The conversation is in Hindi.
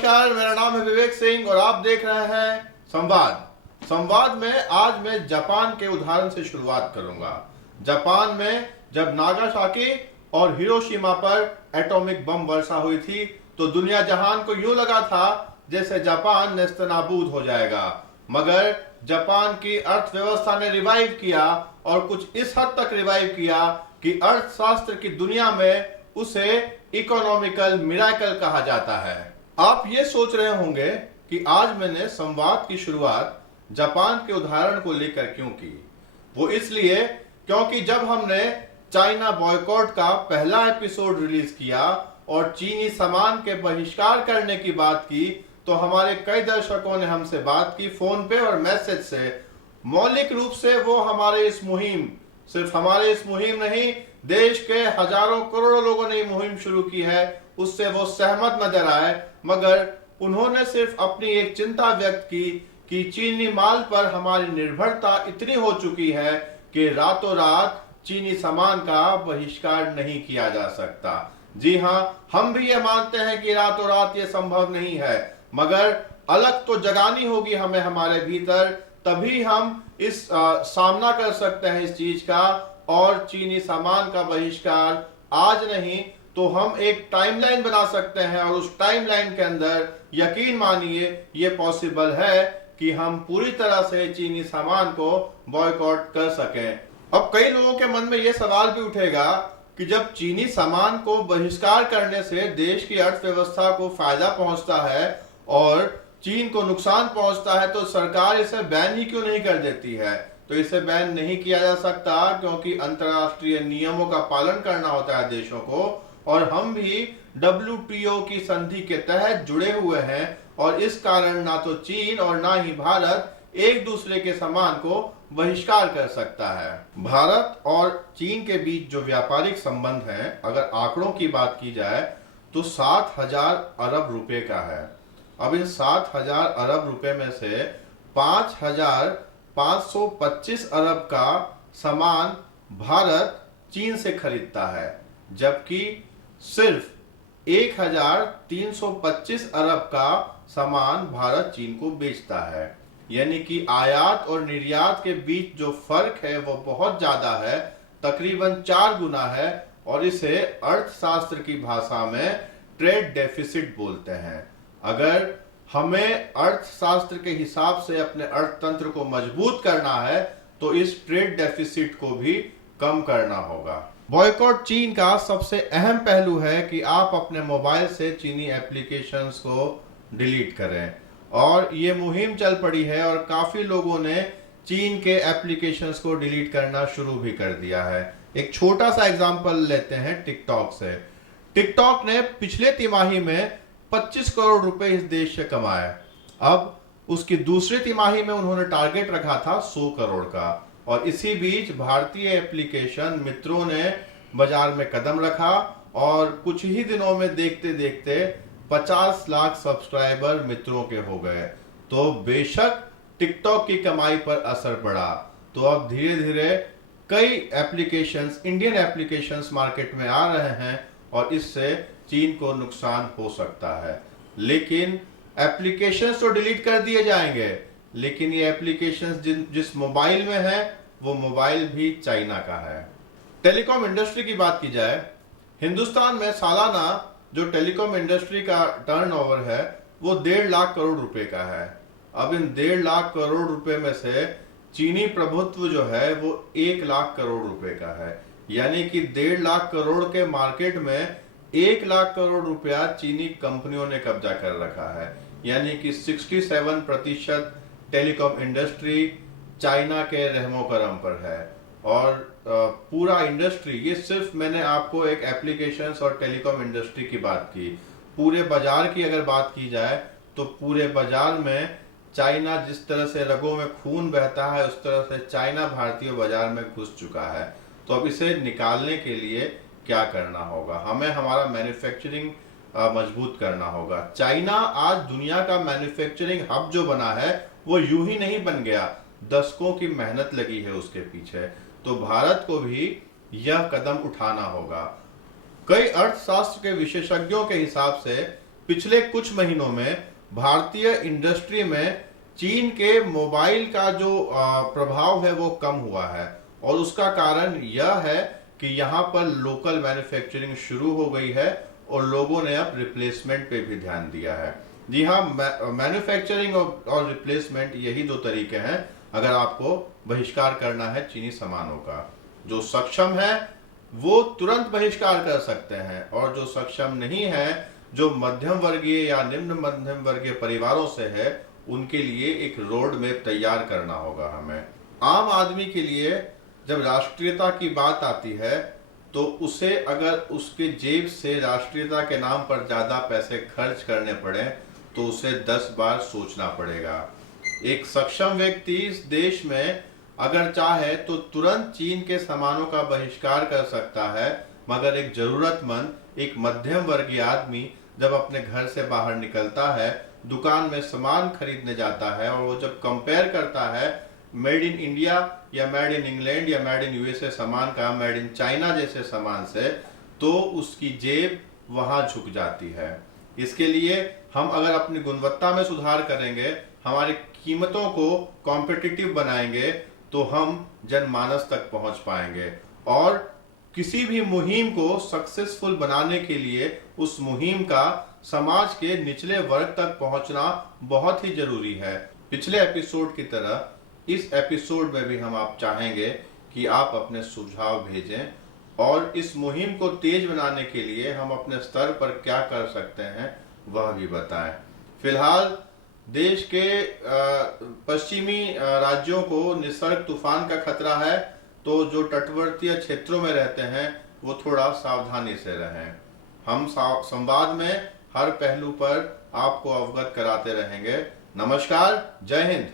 नमस्कार, मेरा नाम है विवेक सिंह और आप देख रहे हैं संवाद में आज मैं जापान के उदाहरण से शुरुआत करूंगा। जापान में जब नागासाकी और हिरोशिमा पर एटॉमिक बम वर्षा हुई थी तो दुनिया जहान को यूं लगा था जैसे जापान नेस्तनाबूद हो जाएगा, मगर जापान की अर्थव्यवस्था ने रिवाइव किया और कुछ इस हद तक रिवाइव किया कि अर्थशास्त्र की दुनिया में उसे इकोनॉमिकल मिरेकल कहा जाता है। आप ये सोच रहे होंगे कि आज मैंने संवाद की शुरुआत जापान के उदाहरण को लेकर क्यों की। वो इसलिए क्योंकि जब हमने चाइना बॉयकॉट का पहला एपिसोड रिलीज किया और चीनी सामान के बहिष्कार करने की बात की तो हमारे कई दर्शकों ने हमसे बात की फोन पे और मैसेज से। मौलिक रूप से वो सिर्फ हमारे इस मुहिम नहीं, देश के हजारों करोड़ों लोगों ने मुहिम शुरू की है, उससे वो सहमत नजर आए, मगर उन्होंने सिर्फ अपनी एक चिंता व्यक्त की कि चीनी माल पर हमारी निर्भरता इतनी हो चुकी है कि रातों रात चीनी सामान का बहिष्कार नहीं किया जा सकता। जी हाँ, हम भी ये मानते हैं कि रातों रात ये संभव नहीं है, मगर अलग तो जगानी होगी हमें हमारे भीतर, तभी हम इस सामना कर सकते हैं इस चीज का। और चीनी सामान का बहिष्कार आज नहीं तो हम एक टाइमलाइन बना सकते हैं और उस टाइमलाइन के अंदर यकीन मानिए ये पॉसिबल है कि हम पूरी तरह से चीनी सामान को बॉयकॉट कर सकें। अब कई लोगों के मन में यह सवाल भी उठेगा कि जब चीनी सामान को बहिष्कार करने से देश की अर्थव्यवस्था को फायदा पहुंचता है और चीन को नुकसान पहुंचता है तो सरकार इसे बैन ही क्यों नहीं कर देती है। तो इसे बैन नहीं किया जा सकता क्योंकि अंतरराष्ट्रीय नियमों का पालन करना होता है देशों को, और हम भी WTO की संधि के तहत जुड़े हुए हैं और इस कारण ना तो चीन और ना ही भारत एक दूसरे के सामान को बहिष्कार कर सकता है। भारत और चीन के बीच जो व्यापारिक संबंध है, अगर आंकड़ों की बात की जाए तो 7,000 अरब रुपए का है। अब इन 7,000 अरब रुपए में से 5,525 अरब का सामान भारत चीन से खरीदता है, जबकि सिर्फ 1,325 अरब का सामान भारत चीन को बेचता है। यानी कि आयात और निर्यात के बीच जो फर्क है वो बहुत ज्यादा है, तकरीबन 4 गुना है, और इसे अर्थशास्त्र की भाषा में ट्रेड डेफिसिट बोलते हैं। अगर हमें अर्थशास्त्र के हिसाब से अपने अर्थतंत्र को मजबूत करना है तो इस ट्रेड डेफिसिट को भी कम करना होगा। बॉयकॉट चीन का सबसे अहम पहलू है कि आप अपने मोबाइल से चीनी एप्लीकेशंस को डिलीट करें, और ये मुहिम चल पड़ी है और काफी लोगों ने चीन के एप्लीकेशंस को डिलीट करना शुरू भी कर दिया है। एक छोटा सा एग्जांपल लेते हैं टिकटॉक से। टिकटॉक ने पिछले तिमाही में 25 करोड़ रुपए इस देश से कमाए। अब उसकी दूसरी तिमाही में उन्होंने टारगेट रखा था 100 करोड़ का, और इसी बीच भारतीय एप्लीकेशन मित्रों ने बाजार में कदम रखा और कुछ ही दिनों में देखते देखते 50 लाख सब्सक्राइबर मित्रों के हो गए। तो बेशक टिकटॉक की कमाई पर असर पड़ा। तो अब धीरे धीरे कई एप्लीकेशंस, इंडियन एप्लीकेशंस मार्केट में आ रहे हैं और इससे चीन को नुकसान हो सकता है। लेकिन एप्लीकेशंस तो डिलीट कर दिए जाएंगे, लेकिन ये एप्लीकेशंस जिस मोबाइल में है वो मोबाइल भी चाइना का है। टेलीकॉम इंडस्ट्री की बात की जाए, हिंदुस्तान में सालाना जो टेलीकॉम इंडस्ट्री का टर्नओवर है वो 1.5 लाख करोड़ रुपए का है। अब इन 1.5 लाख करोड़ रुपए में से चीनी प्रभुत्व जो है वो 1 लाख करोड़ रुपए का है। यानी कि 1.5 लाख करोड़ के मार्केट में 1 लाख करोड़ रुपया चीनी कंपनियों ने कब्जा कर रखा है। यानी कि 67% टेलीकॉम इंडस्ट्री चाइना के रहमो करम पर है। और पूरा इंडस्ट्री, ये सिर्फ मैंने आपको एक एप्लीकेशंस और टेलीकॉम इंडस्ट्री की बात की। पूरे बाजार की अगर बात की जाए तो पूरे बाजार में चाइना जिस तरह से रगों में खून बहता है उस तरह से चाइना भारतीय बाजार में घुस चुका है। तो अब इसे निकालने के लिए क्या करना होगा? हमें हमारा मैन्युफैक्चरिंग मजबूत करना होगा। चाइना आज दुनिया का मैन्युफैक्चरिंग हब जो बना है वो यूं ही नहीं बन गया, दशकों की मेहनत लगी है उसके पीछे। तो भारत को भी यह कदम उठाना होगा। कई अर्थशास्त्र के विशेषज्ञों के हिसाब से पिछले कुछ महीनों में भारतीय इंडस्ट्री में चीन के मोबाइल का जो प्रभाव है वो कम हुआ है, और उसका कारण यह है कि यहाँ पर लोकल मैन्युफैक्चरिंग शुरू हो गई है और लोगों ने अब रिप्लेसमेंट पे भी ध्यान दिया है। जी हाँ, मैन्युफैक्चरिंग और रिप्लेसमेंट यही दो तरीके हैं अगर आपको बहिष्कार करना है चीनी सामानों का। जो सक्षम है वो तुरंत बहिष्कार कर सकते हैं, और जो सक्षम नहीं है, जो मध्यम वर्गीय या निम्न मध्यम वर्गीय परिवारों से है, उनके लिए एक रोड मैप तैयार करना होगा हमें। आम आदमी के लिए जब राष्ट्रीयता की बात आती है तो उसे अगर उसके जेब से राष्ट्रीयता के नाम पर ज्यादा पैसे खर्च करने पड़े तो उसे 10 बार सोचना पड़ेगा। एक सक्षम व्यक्ति इस देश में अगर चाहे तो तुरंत चीन के सामानों का बहिष्कार कर सकता है, मगर एक जरूरतमंद, एक मध्यम वर्गीय आदमी जब अपने घर से बाहर निकलता है, दुकान में सामान खरीदने जाता है, और वो जब कंपेयर करता है मेड इन इंडिया या मेड इन इंग्लैंड या मेड इन यूएसए सामान का मेड इन चाइना जैसे सामान से, तो उसकी जेब वहां झुक जाती है। इसके लिए हम अगर अपनी गुणवत्ता में सुधार करेंगे, हमारी कीमतों को कॉम्पिटिटिव बनाएंगे, तो हम जनमानस तक पहुंच पाएंगे। और किसी भी मुहिम को सक्सेसफुल बनाने के लिए उस मुहिम का समाज के निचले वर्ग तक पहुंचना बहुत ही जरूरी है। पिछले एपिसोड की तरह इस एपिसोड में भी हम आप चाहेंगे कि आप अपने सुझाव भेजें, और इस मुहिम को तेज बनाने के लिए हम अपने स्तर पर क्या कर सकते हैं वह भी बताएं। फिलहाल देश के पश्चिमी राज्यों को निसर्ग तूफान का खतरा है, तो जो तटवर्तीय क्षेत्रों में रहते हैं वो थोड़ा सावधानी से रहें। हम संवाद में हर पहलू पर आपको अवगत कराते रहेंगे। नमस्कार, जय हिंद।